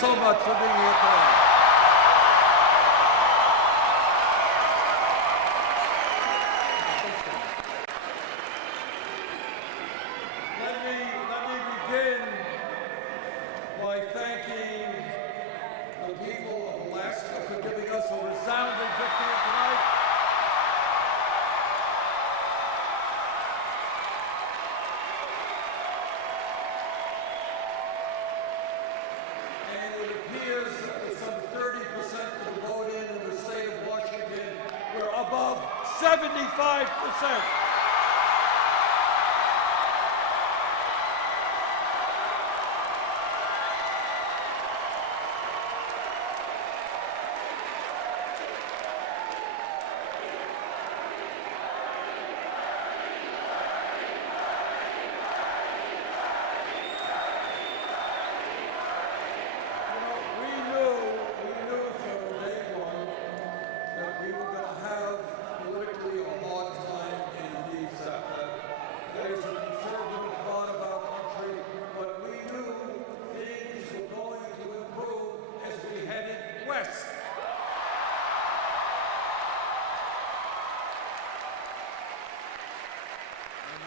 so much for being here today. Let me begin by thanking the people of Alaska for giving us a resounding victory tonight. And it appears that with some 30% of the vote in the state of Washington, we're above 75%.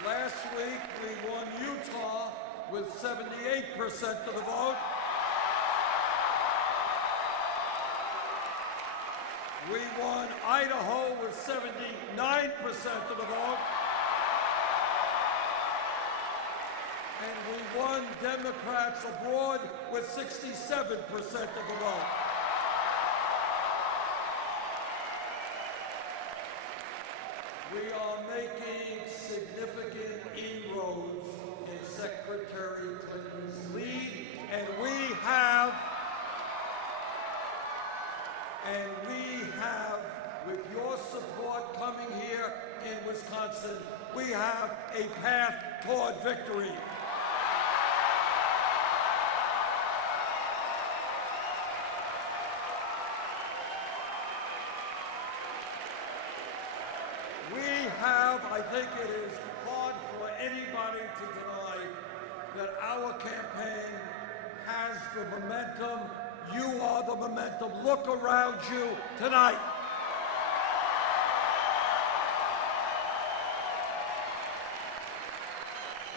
Last week, we won Utah with 78% of the vote. We won Idaho with 79% of the vote. And we won Democrats abroad with 67% of the vote. We are making significant inroads in Secretary Clinton's lead, and we have, with your support coming here in Wisconsin, we have a path toward victory. I think it is hard for anybody to deny that our campaign has the momentum. You are the momentum. Look around you tonight.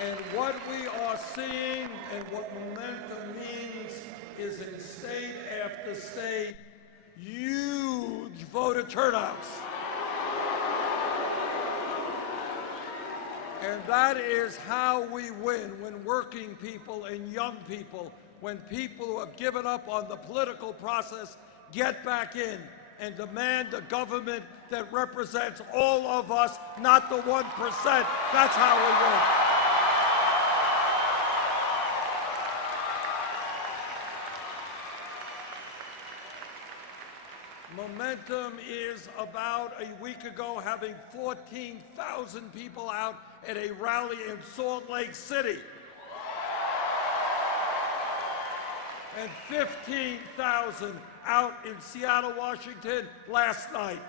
And what we are seeing and what momentum means is in state after state, huge voter turnouts. And that is how we win, when working people and young people, when people who have given up on the political process get back in and demand a government that represents all of us, not the 1%. That's how we win. Momentum is about a week ago having 14,000 people out at a rally in Salt Lake City. And 15,000 out in Seattle, Washington last night.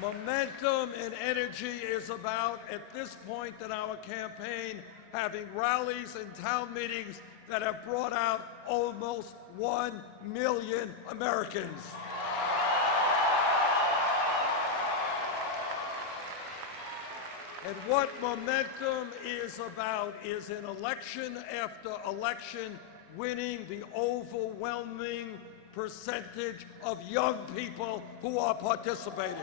Momentum and energy is about, at this point in our campaign, having rallies and town meetings that have brought out almost 1 million Americans. And what momentum is about is in election after election, winning the overwhelming percentage of young people who are participating.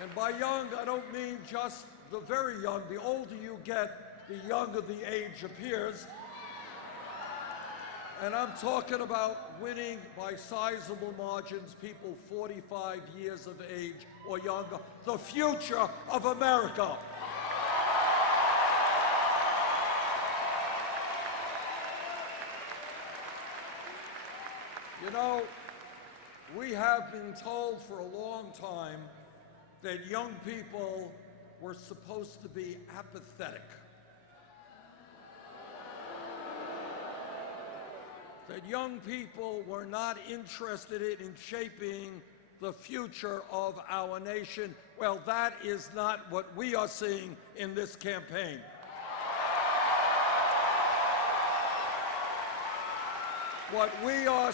And by young, I don't mean just the very young. The older you get, the younger the age appears. And I'm talking about winning by sizable margins, people 45 years of age or younger, the future of America. You know, we have been told for a long time that young people were supposed to be apathetic. That young people were not interested in shaping the future of our nation. Well, that is not what we are seeing in this campaign. What we are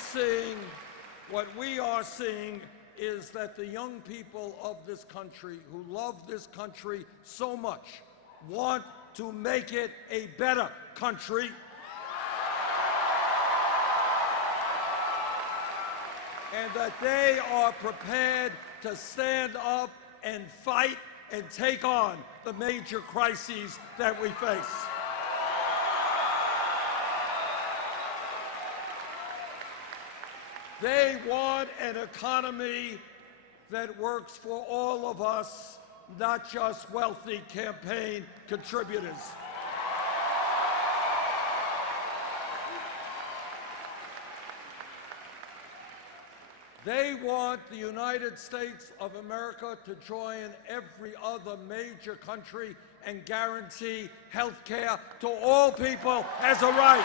seeing is that the young people of this country who love this country so much want to make it a better country. And that they are prepared to stand up and fight and take on the major crises that we face. They want an economy that works for all of us, not just wealthy campaign contributors. They want the United States of America to join every other major country and guarantee health care to all people as a right.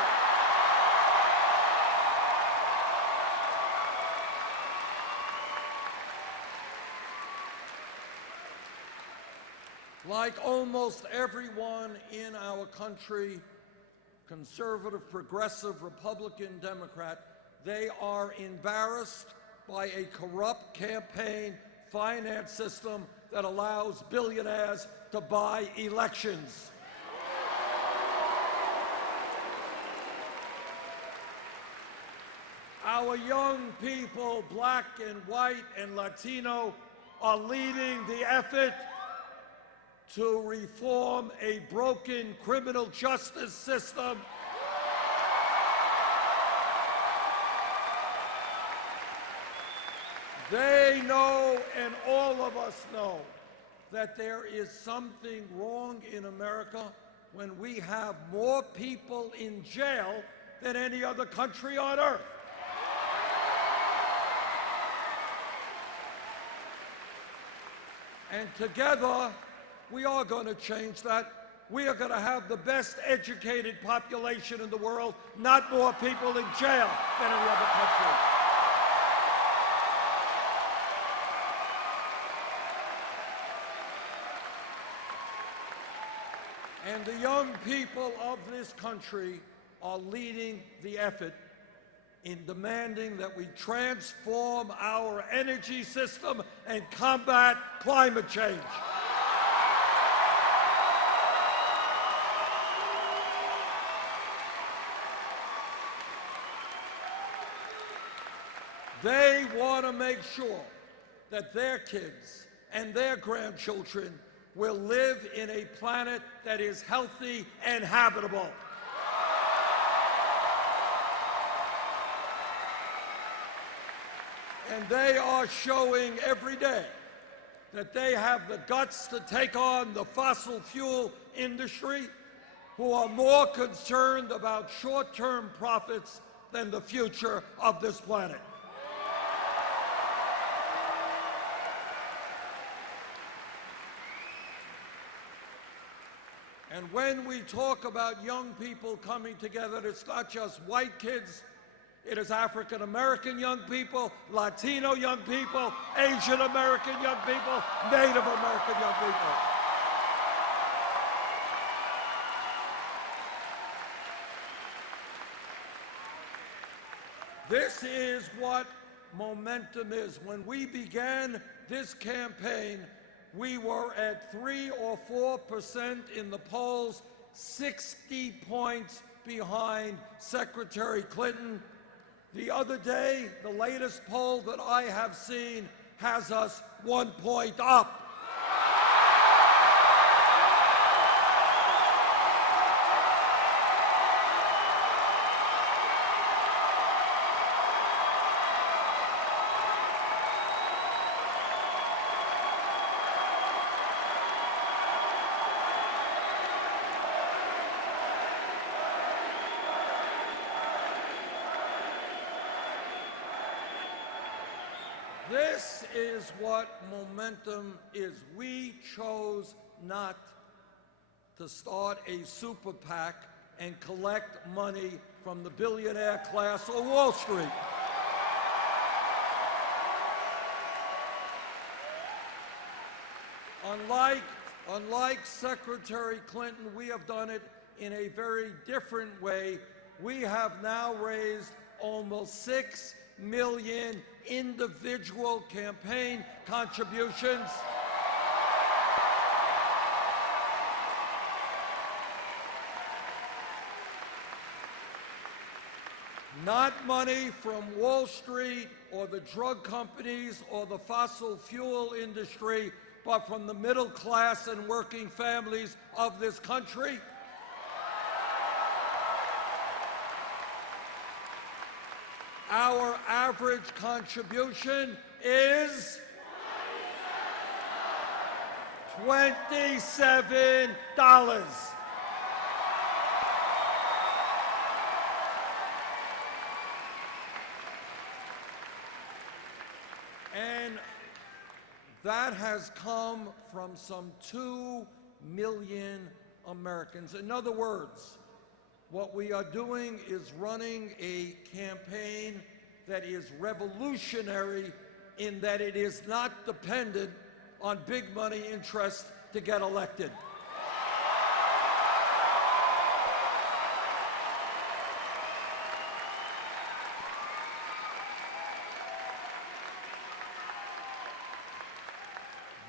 Like almost everyone in our country, conservative, progressive, Republican, Democrat, they are embarrassed by a corrupt campaign finance system that allows billionaires to buy elections. Our young people, black and white and Latino, are leading the effort to reform a broken criminal justice system. They know, and all of us know, that there is something wrong in America when we have more people in jail than any other country on earth. And together, we are going to change that. We are going to have the best educated population in the world, not more people in jail than any other country. And the young people of this country are leading the effort in demanding that we transform our energy system and combat climate change. They want to make sure that their kids and their grandchildren will live in a planet that is healthy and habitable. And they are showing every day that they have the guts to take on the fossil fuel industry, who are more concerned about short-term profits than the future of this planet. And when we talk about young people coming together, it's not just white kids, it is African American young people, Latino young people, Asian American young people, Native American young people. This is what momentum is. When we began this campaign, we were at 3 or 4% in the polls, 60 points behind Secretary Clinton. The other day, the latest poll that I have seen has us 1 point up. This is what momentum is. We chose not to start a super PAC and collect money from the billionaire class or Wall Street. Unlike Secretary Clinton, we have done it in a very different way. We have now raised almost 6 million individual campaign contributions. Not money from Wall Street or the drug companies or the fossil fuel industry, but from the middle class and working families of this country. Our average contribution is $27. And that has come from some 2 million Americans. In other words, what we are doing is running a campaign that is revolutionary in that it is not dependent on big money interests to get elected.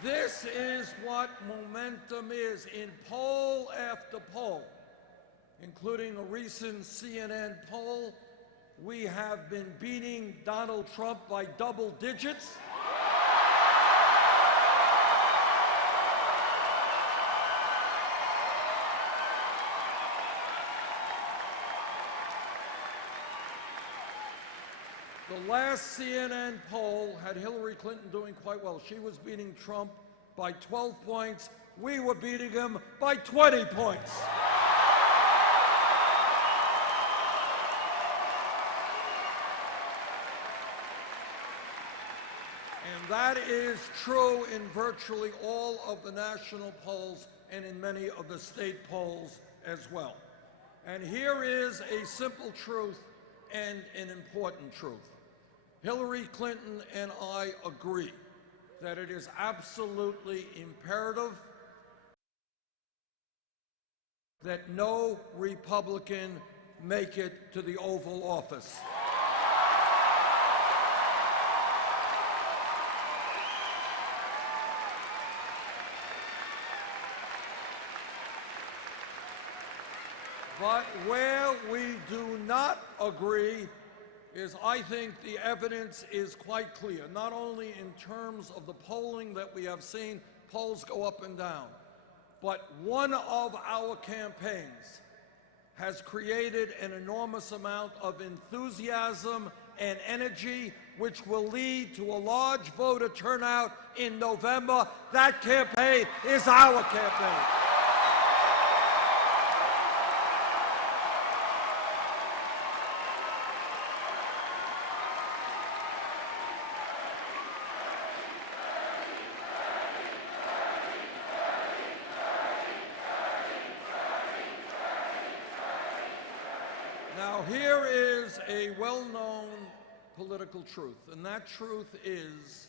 This is what momentum is. In poll after poll, including a recent CNN poll, we have been beating Donald Trump by double digits. The last CNN poll had Hillary Clinton doing quite well. She was beating Trump by 12 points. We were beating him by 20 points. And that is true in virtually all of the national polls and in many of the state polls as well. And here is a simple truth and an important truth. Hillary Clinton and I agree that it is absolutely imperative that no Republican make it to the Oval Office. But where we do not agree is, I think the evidence is quite clear, not only in terms of the polling that we have seen, polls go up and down, but one of our campaigns has created an enormous amount of enthusiasm and energy, which will lead to a large voter turnout in November. That campaign is our campaign. Now, here is a well-known political truth, and that truth is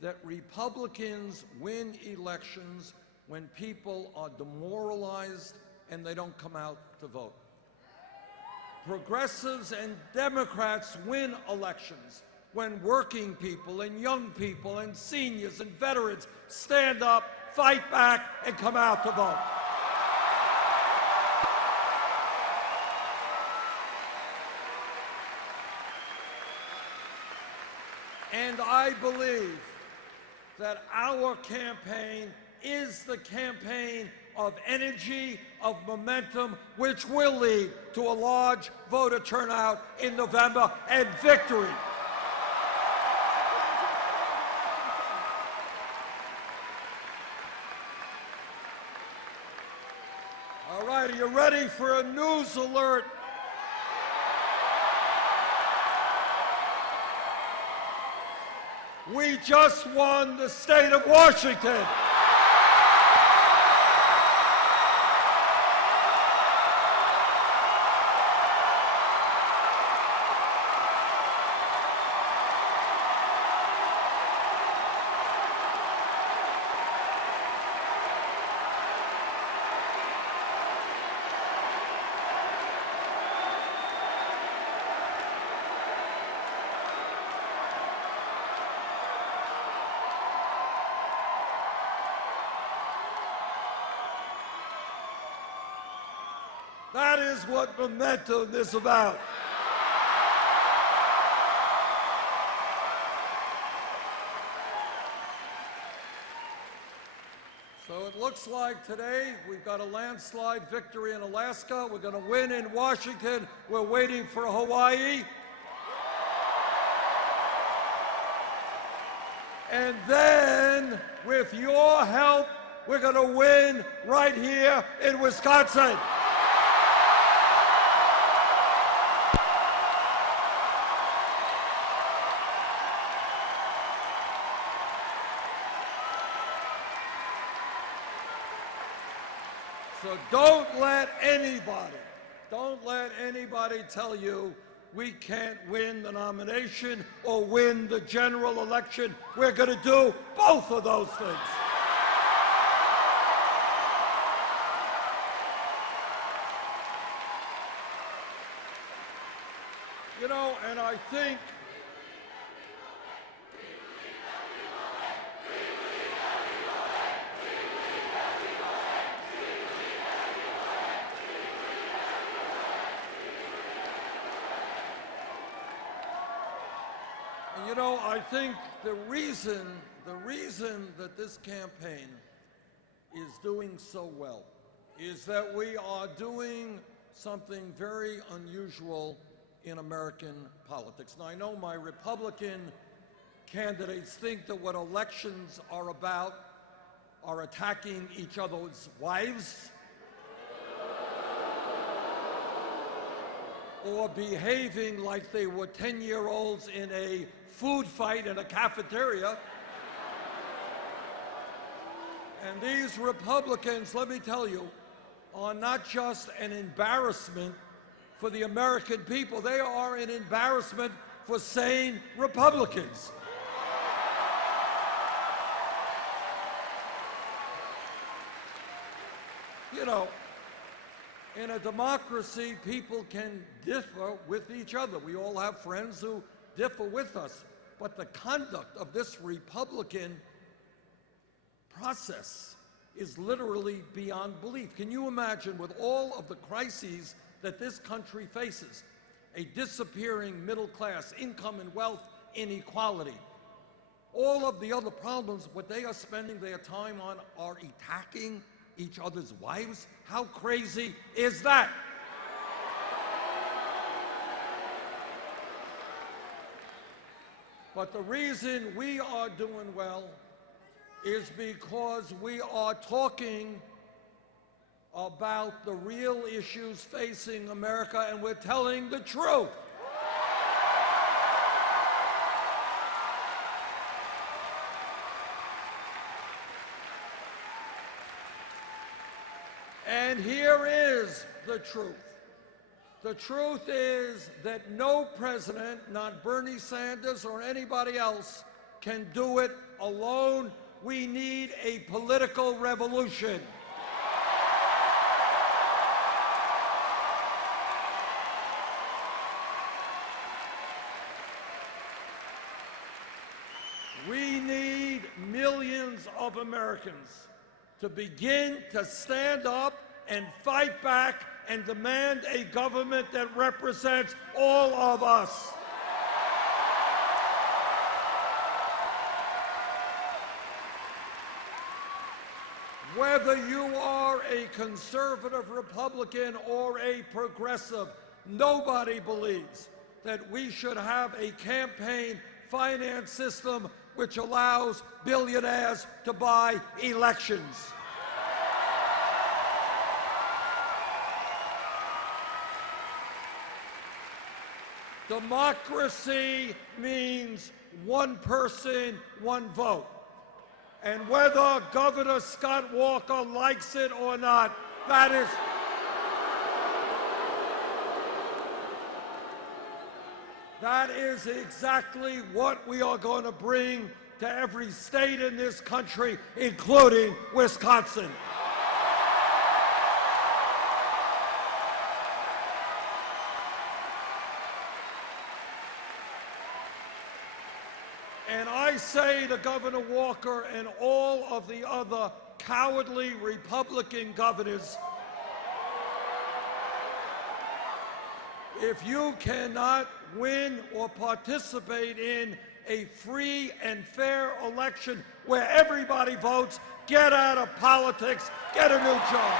that Republicans win elections when people are demoralized and they don't come out to vote. Progressives and Democrats win elections when working people and young people and seniors and veterans stand up, fight back, and come out to vote. And I believe that our campaign is the campaign of energy, of momentum, which will lead to a large voter turnout in November and victory. All right, are you ready for a news alert? We just won the state of Washington. That is what momentum is about. So it looks like today we've got a landslide victory in Alaska. We're going to win in Washington. We're waiting for Hawaii. And then, with your help, we're going to win right here in Wisconsin. So don't let anybody tell you we can't win the nomination or win the general election. We're going to do both of those things. You know, and I think the reason that this campaign is doing so well is that we are doing something very unusual in American politics. Now, I know my Republican candidates think that what elections are about are attacking each other's wives or behaving like they were 10-year-olds in a food fight in a cafeteria. And these Republicans, let me tell you, are not just an embarrassment for the American people. They are an embarrassment for sane Republicans. You know, in a democracy, people can differ with each other. We all have friends who differ with us. But the conduct of this Republican process is literally beyond belief. Can you imagine, with all of the crises that this country faces, a disappearing middle class, income and wealth inequality, all of the other problems, what they are spending their time on are attacking each other's wives? How crazy is that? But the reason we are doing well is because we are talking about the real issues facing America, and we're telling the truth. And here is the truth. The truth is that no president, not Bernie Sanders or anybody else, can do it alone. We need a political revolution. We need millions of Americans to begin to stand up and fight back and demand a government that represents all of us. Whether you are a conservative Republican or a progressive, nobody believes that we should have a campaign finance system which allows billionaires to buy elections. Democracy means one person, one vote. And whether Governor Scott Walker likes it or not, that is exactly what we are going to bring to every state in this country, including Wisconsin. And I say to Governor Walker and all of the other cowardly Republican governors, If you cannot win or participate in a free and fair election where everybody votes, get out of politics, get a new job.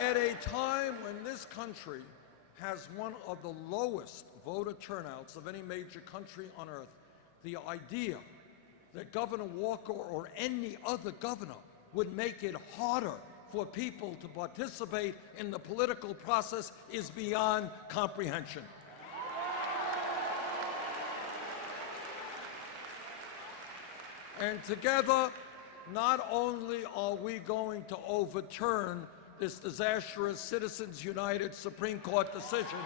At a time when this country has one of the lowest voter turnouts of any major country on earth, the idea that Governor Walker or any other governor would make it harder for people to participate in the political process is beyond comprehension. And together, not only are we going to overturn this disastrous Citizens United Supreme Court decision,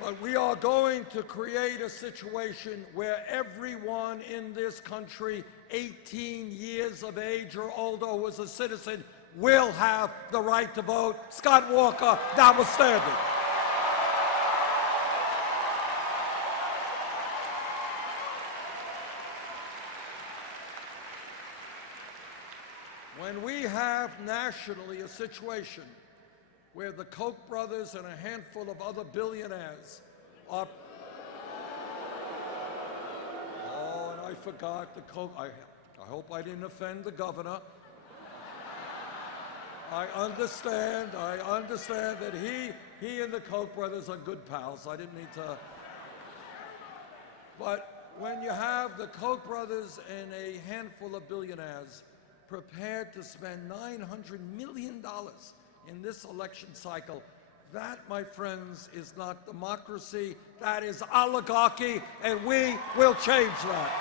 but we are going to create a situation where everyone in this country, 18 years of age or older, who is a citizen, will have the right to vote. Scott Walker, notwithstanding. When we have nationally a situation where the Koch brothers and a handful of other billionaires are... Oh, and I forgot the Koch... I hope I didn't offend the governor. I understand that he and the Koch brothers are good pals. I didn't mean to... But when you have the Koch brothers and a handful of billionaires prepared to spend $900 million in this election cycle, that, my friends, is not democracy, that is oligarchy, and we will change that.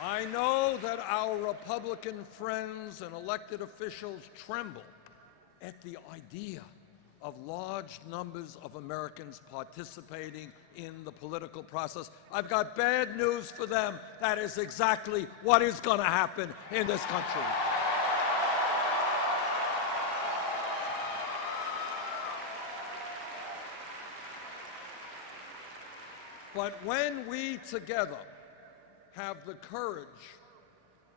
I know that our Republican friends and elected officials tremble at the idea of large numbers of Americans participating in the political process. I've got bad news for them. That is exactly what is going to happen in this country. But when we together have the courage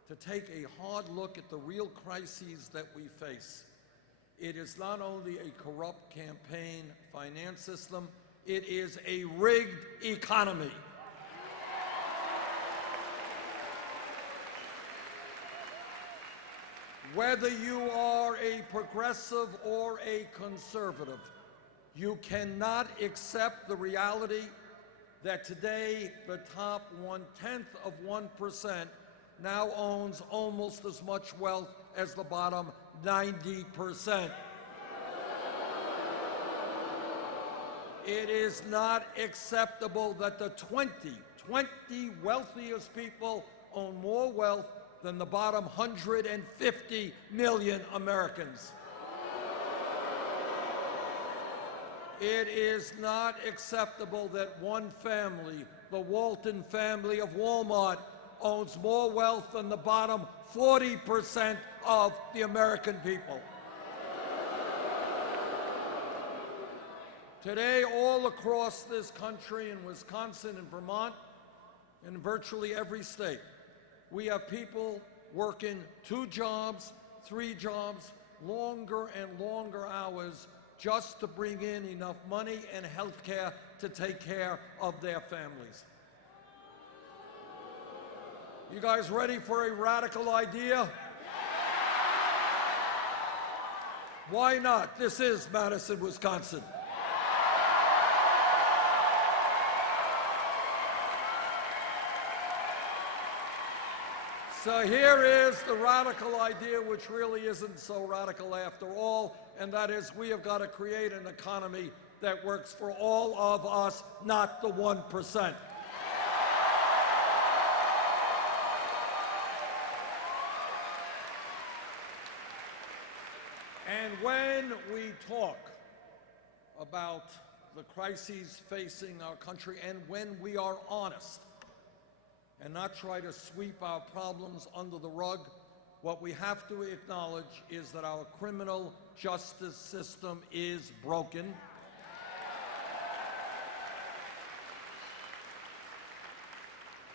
to take a hard look at the real crises that we face, it is not only a corrupt campaign finance system, it is a rigged economy. Whether you are a progressive or a conservative, you cannot accept the reality that today the top 0.1% now owns almost as much wealth as the bottom 90%. It is not acceptable that the 20 wealthiest people own more wealth than the bottom 150 million Americans. It is not acceptable that one family, the Walton family of Walmart, owns more wealth than the bottom 40% of the American people. Today, all across this country, in Wisconsin and Vermont, and virtually every state, we have people working 2 jobs, 3 jobs, longer and longer hours just to bring in enough money and health care to take care of their families. You guys ready for a radical idea? Why not? This is Madison, Wisconsin. So here is the radical idea, which really isn't so radical after all, and that is we have got to create an economy that works for all of us, not the 1%. And when we talk about the crises facing our country, and when we are honest and not try to sweep our problems under the rug, what we have to acknowledge is that our criminal justice system is broken.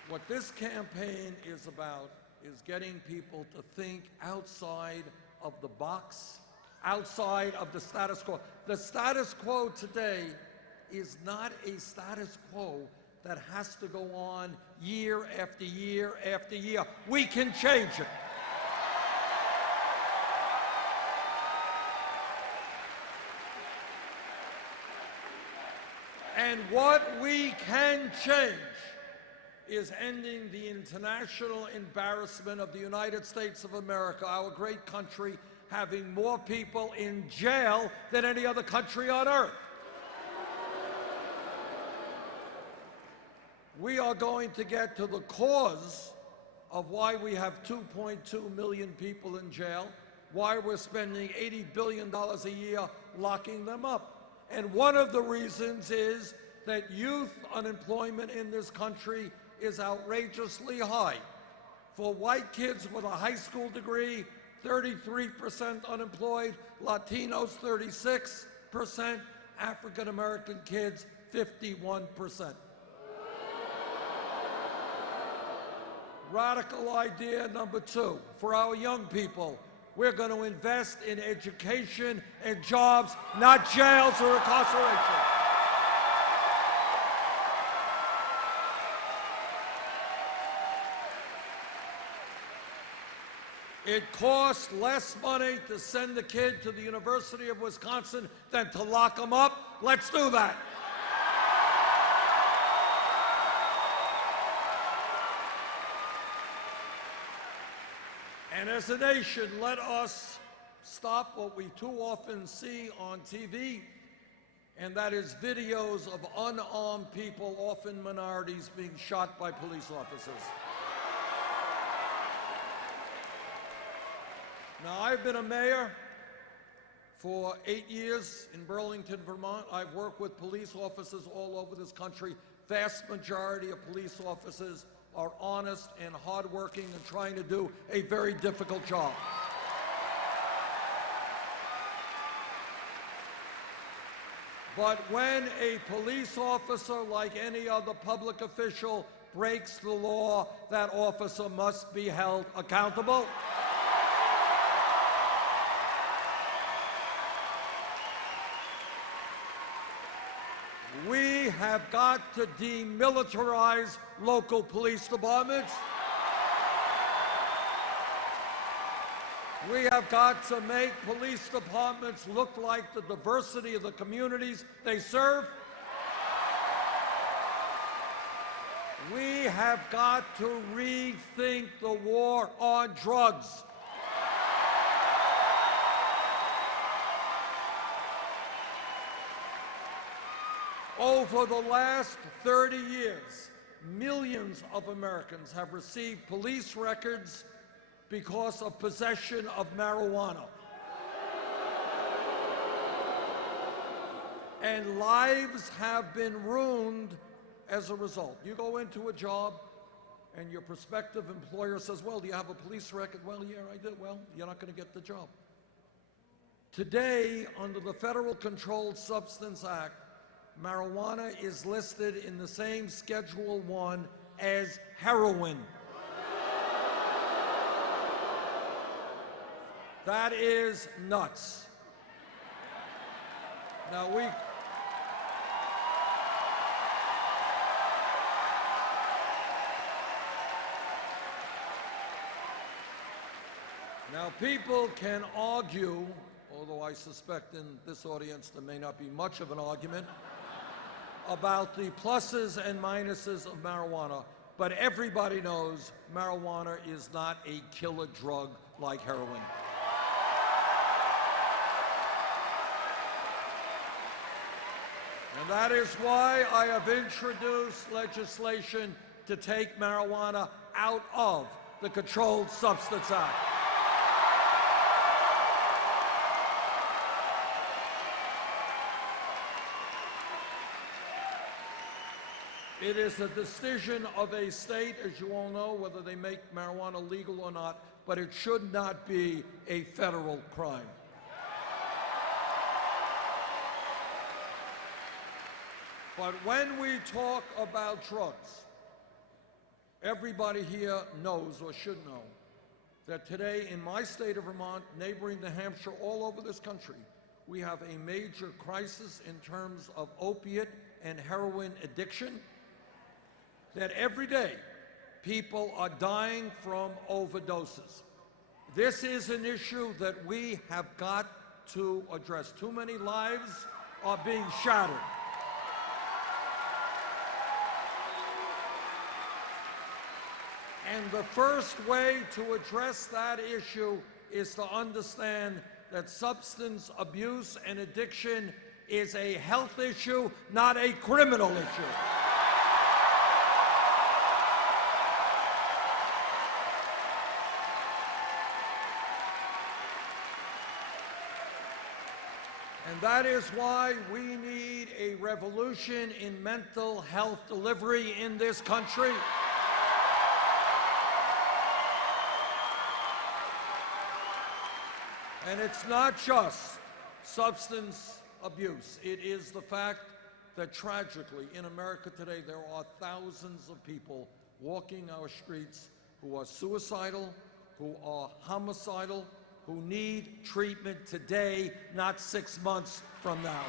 What this campaign is about is getting people to think outside of the box, outside of the status quo. The status quo today is not a status quo that has to go on year after year after year. We can change it. And what we can change is ending the international embarrassment of the United States of America, our great country, having more people in jail than any other country on earth. We are going to get to the cause of why we have 2.2 million people in jail, why we're spending $80 billion a year locking them up. And one of the reasons is that youth unemployment in this country is outrageously high. For white kids with a high school degree, 33% unemployed, Latinos 36%, African American kids 51%. Radical idea number 2, for our young people, we're going to invest in education and jobs, not jails or incarceration. It costs less money to send a kid to the University of Wisconsin than to lock them up. Let's do that. And as a nation, let us stop what we too often see on TV, and that is videos of unarmed people, often minorities, being shot by police officers. Now, I've been a mayor for 8 years in Burlington, Vermont. I've worked with police officers all over this country. Vast majority of police officers are honest and hardworking and trying to do a very difficult job. But when a police officer, like any other public official, breaks the law, that officer must be held accountable. We have got to demilitarize local police departments. We have got to make police departments look like the diversity of the communities they serve. We have got to rethink the war on drugs. Over the last 30 years, millions of Americans have received police records because of possession of marijuana. And lives have been ruined as a result. You go into a job and your prospective employer says, well, do you have a police record? Well, yeah, I do. Well, you're not going to get the job. Today, under the Federal Controlled Substance Act, marijuana is listed in the same Schedule 1 as heroin. That is nuts. Now people can argue, although I suspect in this audience there may not be much of an argument, about the pluses and minuses of marijuana, but everybody knows marijuana is not a killer drug like heroin. And that is why I have introduced legislation to take marijuana out of the Controlled Substance Act. It is a decision of a state, as you all know, whether they make marijuana legal or not, but it should not be a federal crime. But when we talk about drugs, everybody here knows or should know that today in my state of Vermont, neighboring New Hampshire, all over this country, we have a major crisis in terms of opiate and heroin addiction, that every day people are dying from overdoses. This is an issue that we have got to address. Too many lives are being shattered. And the first way to address that issue is to understand that substance abuse and addiction is a health issue, not a criminal issue. And that is why we need a revolution in mental health delivery in this country. And it's not just substance abuse. It is the fact that tragically in America today there are thousands of people walking our streets who are suicidal, who are homicidal, who need treatment today, not 6 months from now.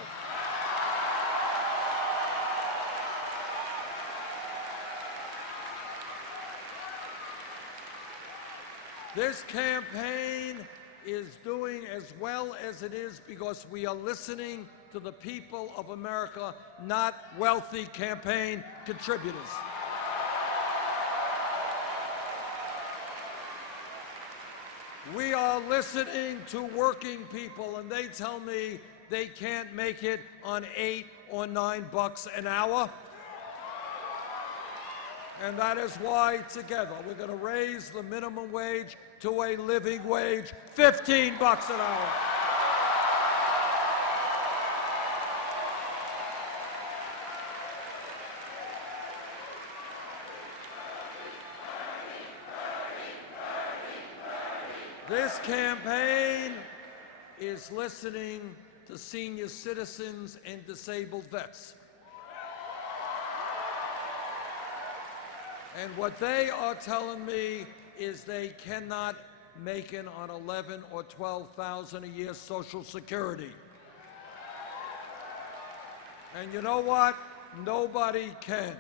This campaign is doing as well as it is because we are listening to the people of America, not wealthy campaign contributors. We are listening to working people, and they tell me they can't make it on $8 or $9 an hour. And that is why together we're going to raise the minimum wage to a living wage, $15 an hour. This campaign is listening to senior citizens and disabled vets. And what they are telling me is they cannot make it on $11,000 or $12,000 a year Social Security. And you know what? Nobody can.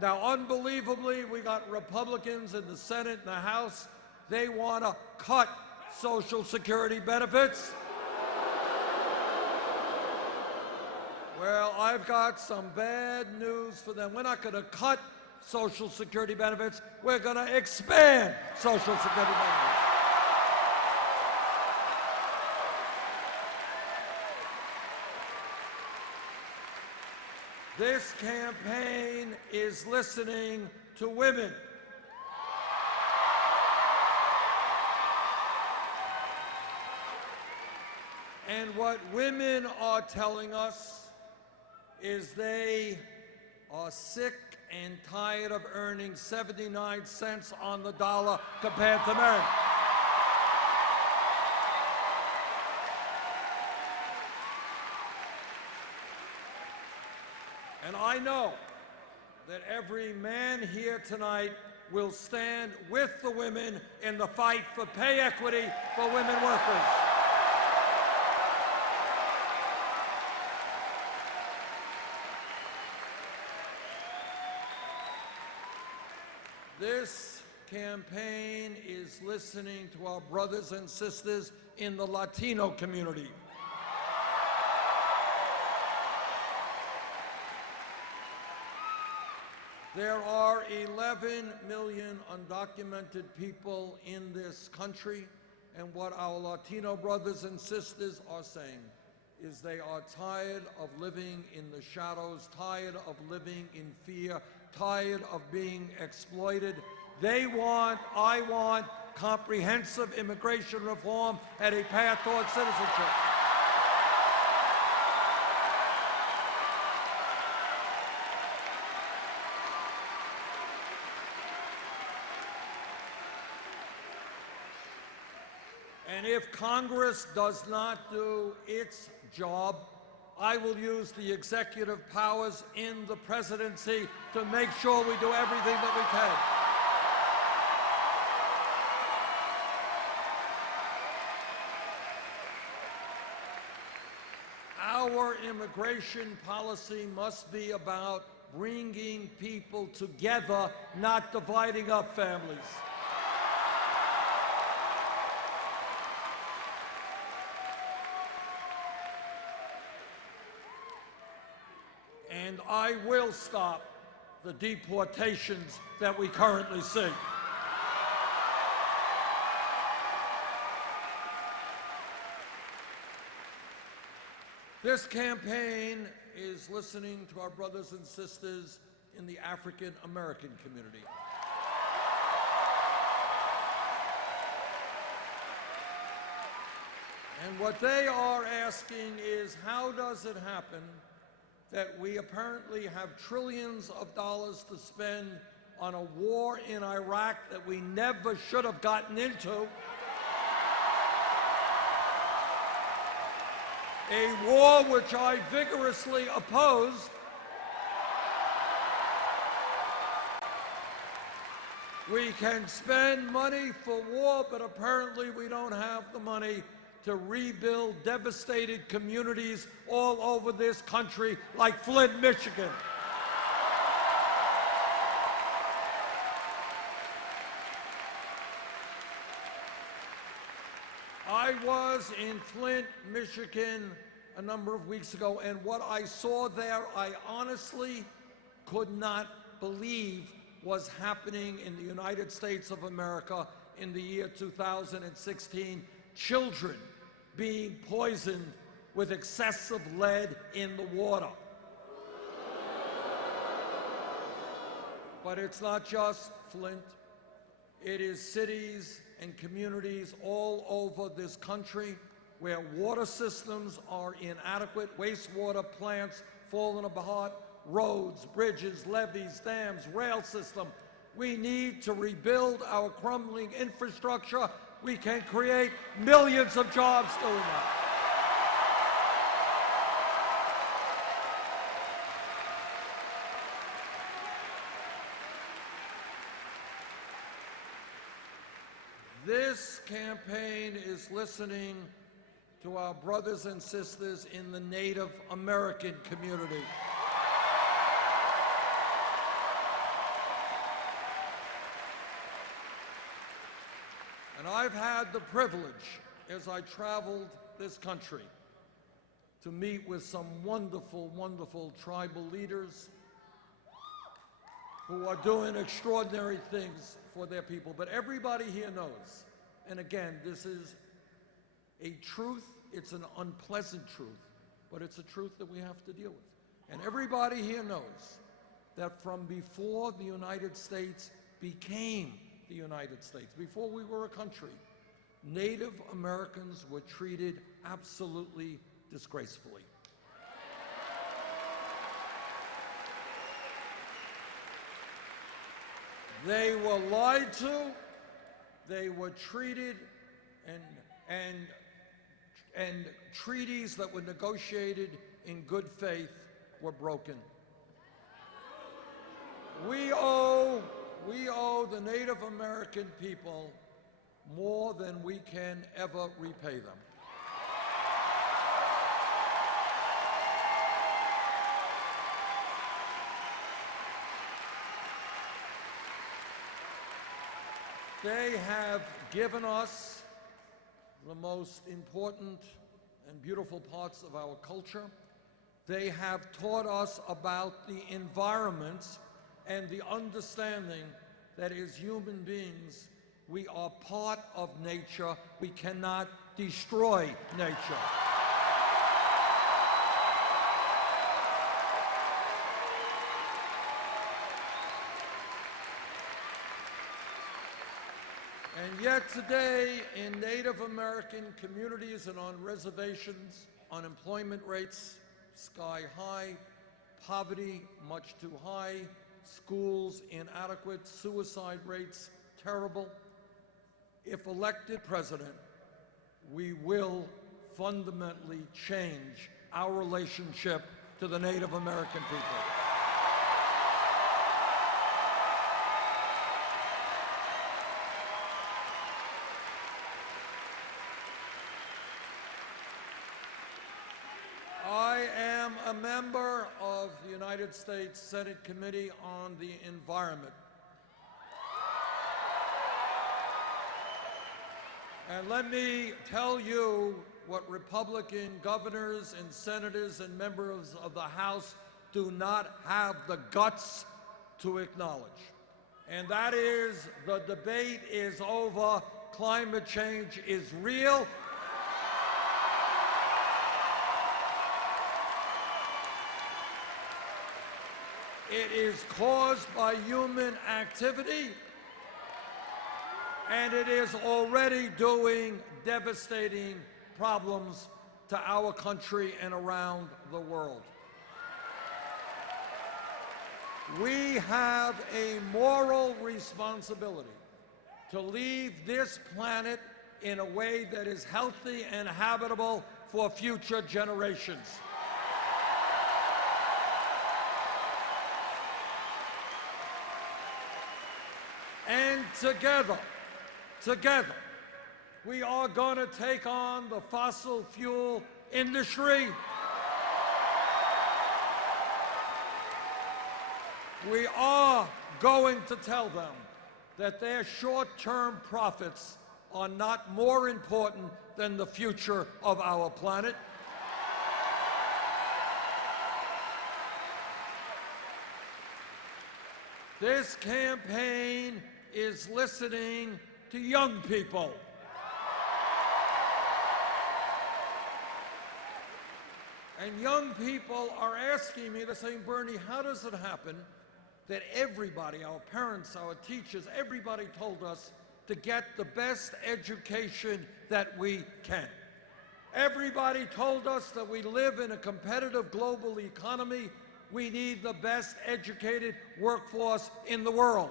Now, unbelievably, we got Republicans in the Senate and the House. They want to cut Social Security benefits. Well, I've got some bad news for them. We're not going to cut Social Security benefits. We're going to expand Social Security benefits. This campaign is listening to women. And what women are telling us is they are sick and tired of earning 79 cents on the dollar compared to men. And I know that every man here tonight will stand with the women in the fight for pay equity for women workers. This campaign is listening to our brothers and sisters in the Latino community. There are 11 million undocumented people in this country, and what our Latino brothers and sisters are saying is they are tired of living in the shadows, tired of living in fear, tired of being exploited. They want, I want, comprehensive immigration reform and a path toward citizenship. And if Congress does not do its job, I will use the executive powers in the presidency to make sure we do everything that we can. Our immigration policy must be about bringing people together, not dividing up families. And I will stop the deportations that we currently see. This campaign is listening to our brothers and sisters in the African American community. And what they are asking is, how does it happen that we apparently have trillions of dollars to spend on a war in Iraq that we never should have gotten into? A war which I vigorously opposed. We can spend money for war, but apparently we don't have the money to rebuild devastated communities all over this country, like Flint, Michigan. I was in Flint, Michigan a number of weeks ago, and what I saw there, I honestly could not believe was happening in the United States of America in the year 2016. Children being poisoned with excessive lead in the water. But it's not just Flint. It is cities and communities all over this country where water systems are inadequate, wastewater plants falling apart, roads, bridges, levees, dams, rail system. We need to rebuild our crumbling infrastructure. We can create millions of jobs doing that. This campaign is listening to our brothers and sisters in the Native American community. And I've had the privilege, as I traveled this country, to meet with some wonderful, wonderful tribal leaders who are doing extraordinary things for their people. But everybody here knows, and again, this is a truth, it's an unpleasant truth, but it's a truth that we have to deal with. And everybody here knows that from before the United States became the United States, before we were a country, Native Americans were treated absolutely disgracefully. They were lied to, they were treated, and treaties that were negotiated in good faith were broken. We owe the Native American people more than we can ever repay them. They have given us the most important and beautiful parts of our culture. They have taught us about the environment and the understanding that as human beings, we are part of nature. We cannot destroy nature. And yet today, in Native American communities and on reservations, unemployment rates sky high, poverty much too high, schools inadequate, suicide rates terrible. If elected president, we will fundamentally change our relationship to the Native American people. I am a member of the United States Senate Committee on the Environment. And let me tell you what Republican governors and senators and members of the House do not have the guts to acknowledge. And that is, the debate is over. Climate change is real. It is caused by human activity, and it is already doing devastating problems to our country and around the world. We have a moral responsibility to leave this planet in a way that is healthy and habitable for future generations. And together, we are going to take on the fossil fuel industry. We are going to tell them that their short-term profits are not more important than the future of our planet. This campaign is listening to young people. And young people are asking me, they're saying, Bernie, how does it happen that everybody, our parents, our teachers, everybody told us to get the best education that we can? Everybody told us that we live in a competitive global economy. We need the best educated workforce in the world.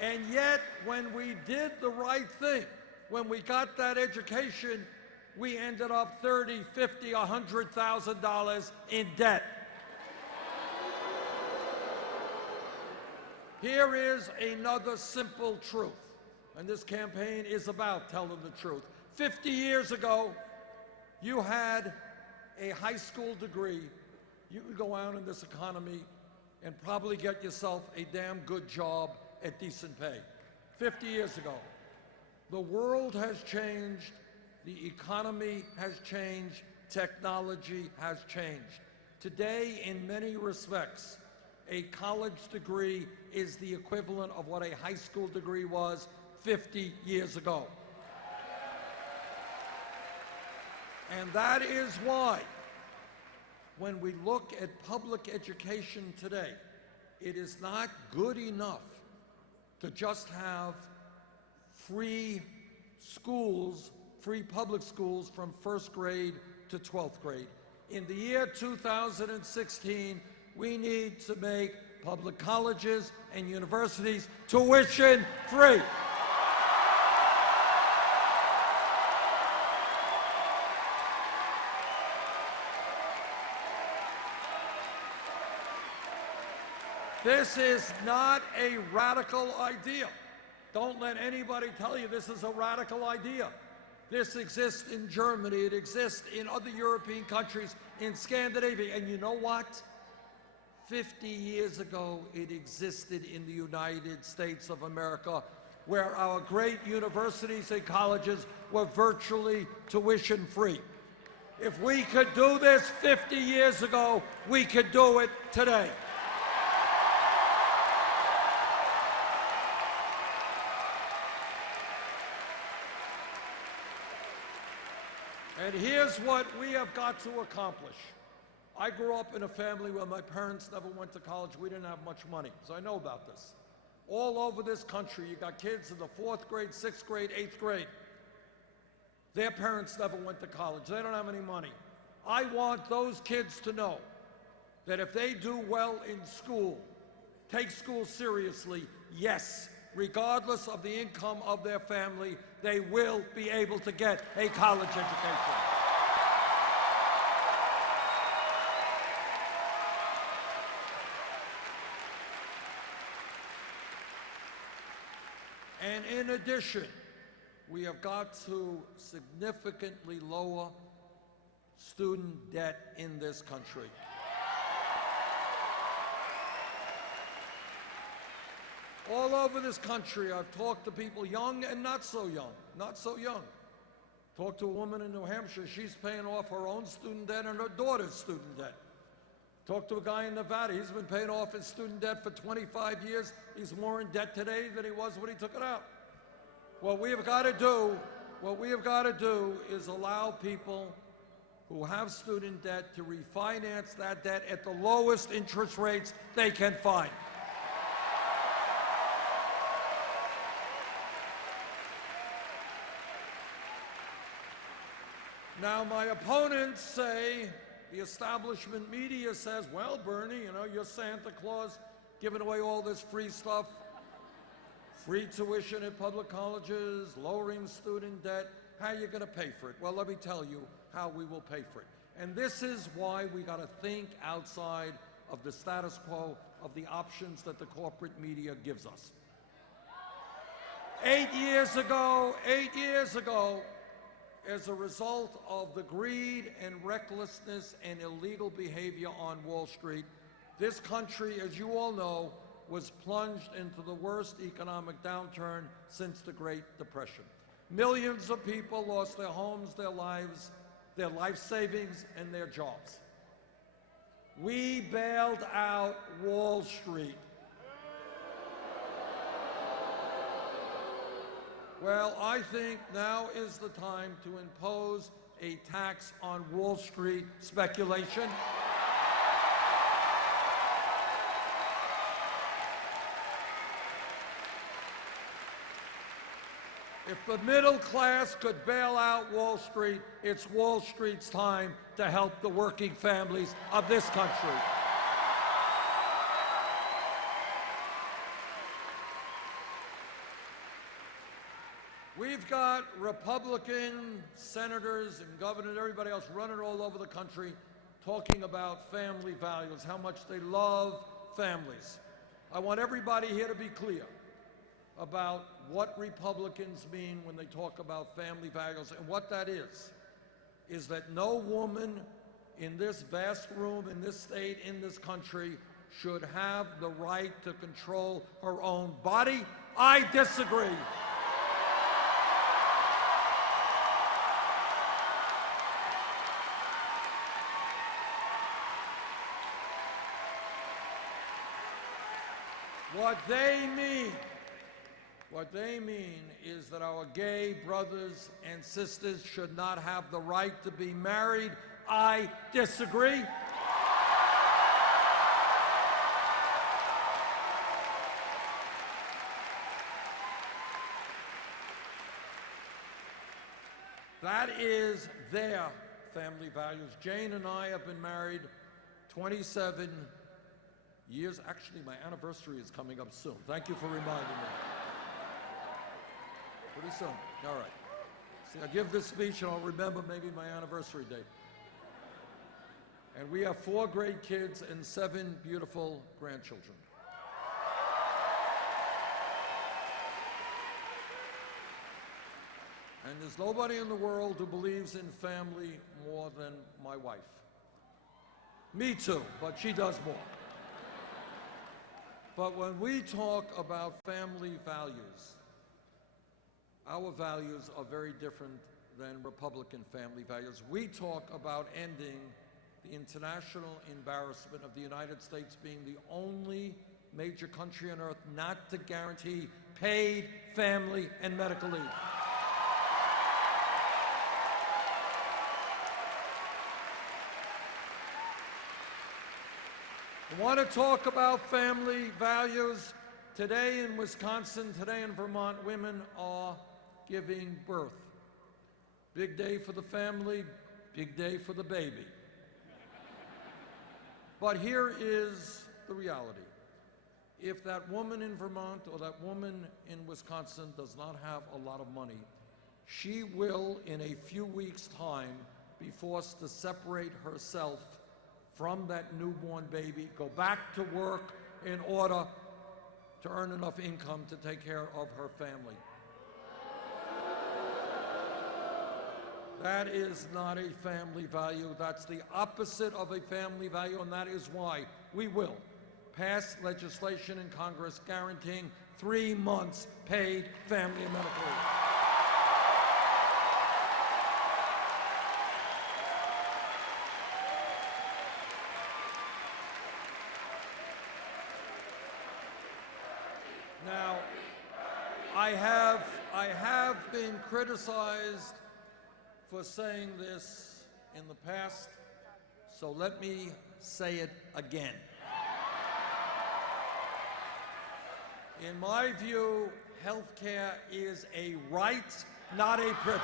And yet, when we did the right thing, when we got that education, we ended up $30,000, $50,000, $100,000 in debt. Here is another simple truth, and this campaign is about telling the truth. 50 years ago, you had a high school degree, you could go out in this economy and probably get yourself a damn good job at decent pay. 50 years ago. The world has changed, the economy has changed, technology has changed. Today, in many respects, a college degree is the equivalent of what a high school degree was 50 years ago. And that is why, when we look at public education today, it is not good enough to just have free schools, free public schools from first grade to 12th grade. In the year 2016, we need to make public colleges and universities tuition free. This is not a radical idea. Don't let anybody tell you this is a radical idea. This exists in Germany, it exists in other European countries, in Scandinavia, and you know what? 50 years ago, it existed in the United States of America, where our great universities and colleges were virtually tuition free. If we could do this 50 years ago, we could do it today. And here's what we have got to accomplish. I grew up in a family where my parents never went to college. We didn't have much money, so I know about this. All over this country, you got kids in the 4th grade, 6th grade, 8th grade. Their parents never went to college. They don't have any money. I want those kids to know that if they do well in school, take school seriously, yes, regardless of the income of their family, they will be able to get a college education. And in addition, we have got to significantly lower student debt in this country. All over this country, I've talked to people young and not so young, not so young. Talked to a woman in New Hampshire, she's paying off her own student debt and her daughter's student debt. Talked to a guy in Nevada, he's been paying off his student debt for 25 years. He's more in debt today than he was when he took it out. What we have got to do is allow people who have student debt to refinance that debt at the lowest interest rates they can find. Now, my opponents say, the establishment media says, well, Bernie, you know, you're Santa Claus giving away all this free stuff, free tuition at public colleges, lowering student debt. How are you going to pay for it? Well, let me tell you how we will pay for it. And this is why we got to think outside of the status quo of the options that the corporate media gives us. 8 years ago, as a result of the greed and recklessness and illegal behavior on Wall Street, this country, as you all know, was plunged into the worst economic downturn since the Great Depression. Millions of people lost their homes, their lives, their life savings, and their jobs. We bailed out Wall Street. Well, I think now is the time to impose a tax on Wall Street speculation. If the middle class could bail out Wall Street, it's Wall Street's time to help the working families of this country. We've got Republican senators and governors, everybody else running all over the country talking about family values, how much they love families. I want everybody here to be clear about what Republicans mean when they talk about family values, and what that is that no woman in this vast room, in this state, in this country, should have the right to control her own body. I disagree. What they mean is that our gay brothers and sisters should not have the right to be married. I disagree. That is their family values. Jane and I have been married 27 years. Actually, my anniversary is coming up soon. Thank you for reminding me. Pretty soon. All right. See, I'll give this speech and I'll remember maybe my anniversary date. And we have 4 great kids and 7 beautiful grandchildren. And there's nobody in the world who believes in family more than my wife. Me too, but she does more. But when we talk about family values, our values are very different than Republican family values. We talk about ending the international embarrassment of the United States being the only major country on earth not to guarantee paid family and medical leave. I want to talk about family values. Today in Wisconsin, today in Vermont, women are giving birth. Big day for the family, big day for the baby. But here is the reality. If that woman in Vermont or that woman in Wisconsin does not have a lot of money, she will, in a few weeks' time, be forced to separate herself from that newborn baby, go back to work in order to earn enough income to take care of her family. That is not a family value. That's the opposite of a family value, and that is why we will pass legislation in Congress guaranteeing 3 months paid family and medical leave. Now, I have been criticized for saying this in the past, so let me say it again. In my view, health care is a right, not a privilege.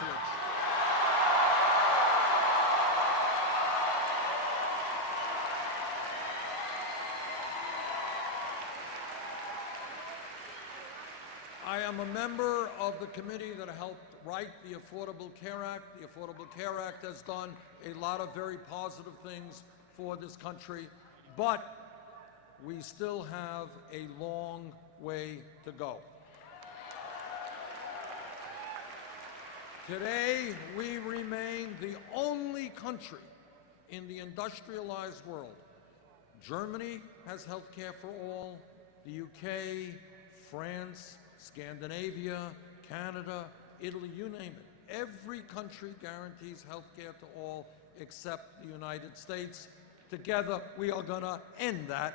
I am a member of the committee that helped write the Affordable Care Act. The Affordable Care Act has done a lot of very positive things for this country, but we still have a long way to go. Today, we remain the only country in the industrialized world. Germany has health care for all, the UK, France, Scandinavia, Canada, Italy, you name it. Every country guarantees health care to all except the United States. Together, we are going to end that.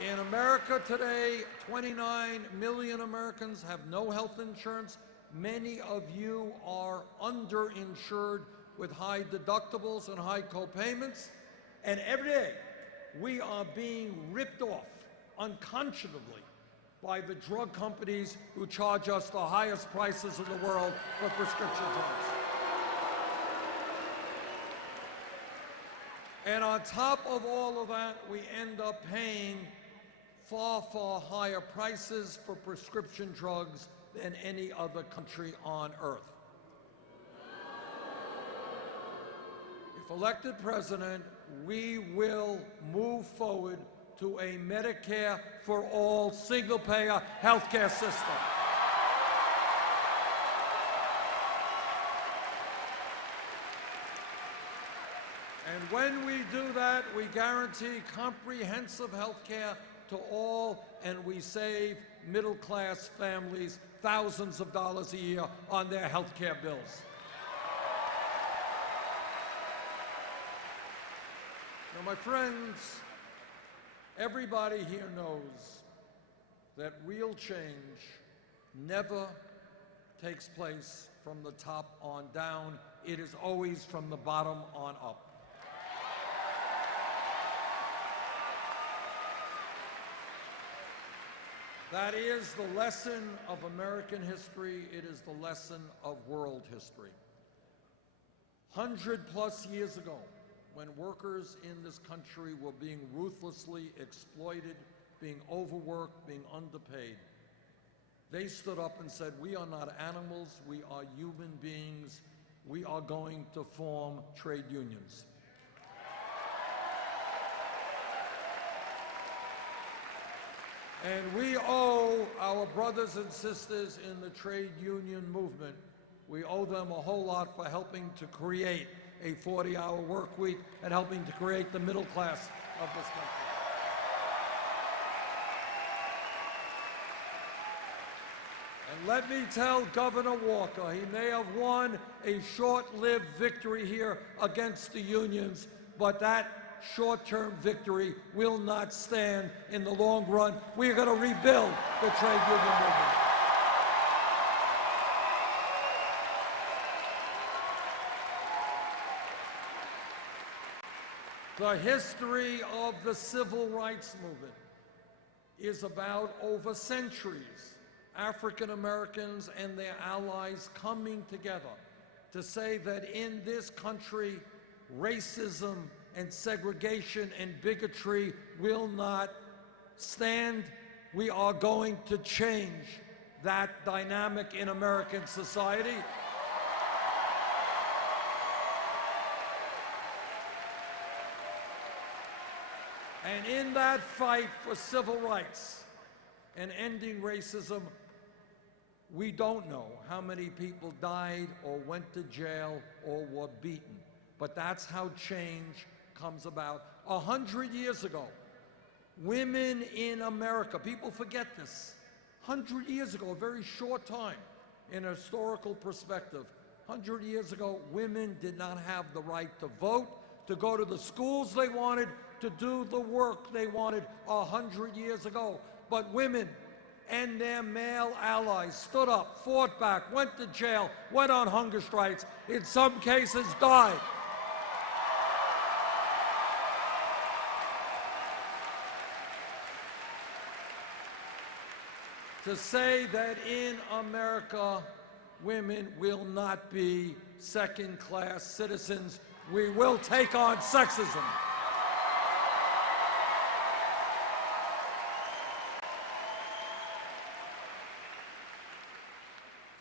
In America today, 29 million Americans have no health insurance. Many of you are underinsured with high deductibles and high co-payments. And every day, we are being ripped off unconscionably by the drug companies who charge us the highest prices in the world for prescription drugs. And on top of all of that, we end up paying far, far higher prices for prescription drugs than any other country on earth. If elected president, we will move forward to a Medicare for all single-payer healthcare system. And when we do that, we guarantee comprehensive health care to all, and we save middle-class families thousands of dollars a year on their health care bills. Now, my friends, everybody here knows that real change never takes place from the top on down. It is always from the bottom on up. That is the lesson of American history. It is the lesson of world history. 100+ years ago, when workers in this country were being ruthlessly exploited, being overworked, being underpaid, they stood up and said, we are not animals, we are human beings, we are going to form trade unions. And we owe our brothers and sisters in the trade union movement, we owe them a whole lot for helping to create a 40-hour work week and helping to create the middle class of this country. And let me tell Governor Walker, he may have won a short-lived victory here against the unions, but that short-term victory will not stand in the long run. We are going to rebuild the trade union movement. The history of the civil rights movement is about, over centuries, African Americans and their allies coming together to say that in this country, racism and segregation and bigotry will not stand. We are going to change that dynamic in American society. And in that fight for civil rights and ending racism, we don't know how many people died or went to jail or were beaten. But that's how change comes about. 100 years ago, women in America, people forget this, 100 years ago, a very short time in a historical perspective, 100 years ago, women did not have the right to vote, to go to the schools they wanted, to do the work they wanted 100 years ago. But women and their male allies stood up, fought back, went to jail, went on hunger strikes, in some cases died. To say that in America, women will not be second-class citizens. We will take on sexism.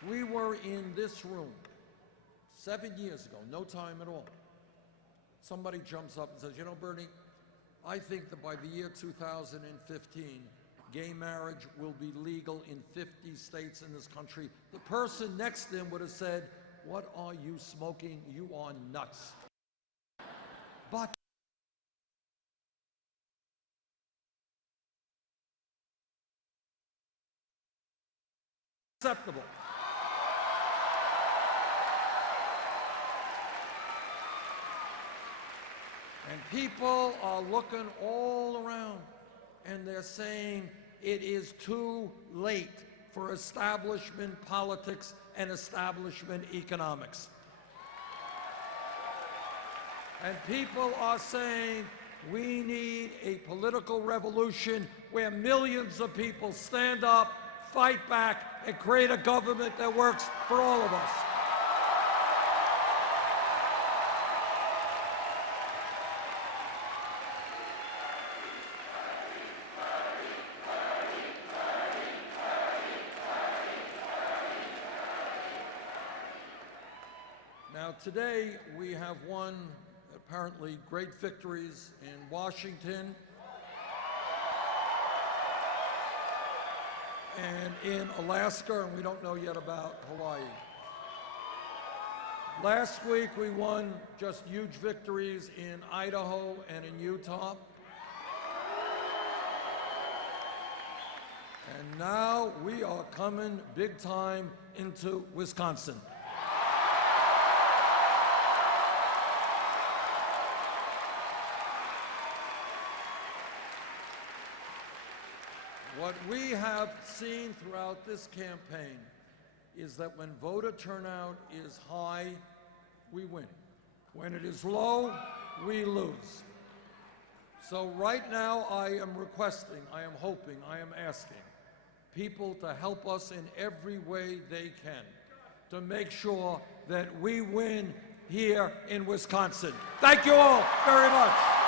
We were in this room 7 years ago, no time at all. Somebody jumps up and says, you know, Bernie, I think that by the year 2015, gay marriage will be legal in 50 states in this country. The person next to him would have said, what are you smoking? You are nuts. But acceptable. And people are looking all around and they're saying it is too late for establishment politics and establishment economics. And people are saying we need a political revolution where millions of people stand up, fight back, and create a government that works for all of us. Now, today we have won apparently great victories in Washington and in Alaska, and we don't know yet about Hawaii. Last week we won just huge victories in Idaho and in Utah. And now we are coming big time into Wisconsin. What we have seen throughout this campaign is that when voter turnout is high, we win. When it is low, we lose. So right now I am requesting, I am hoping, I am asking people to help us in every way they can to make sure that we win here in Wisconsin. Thank you all very much.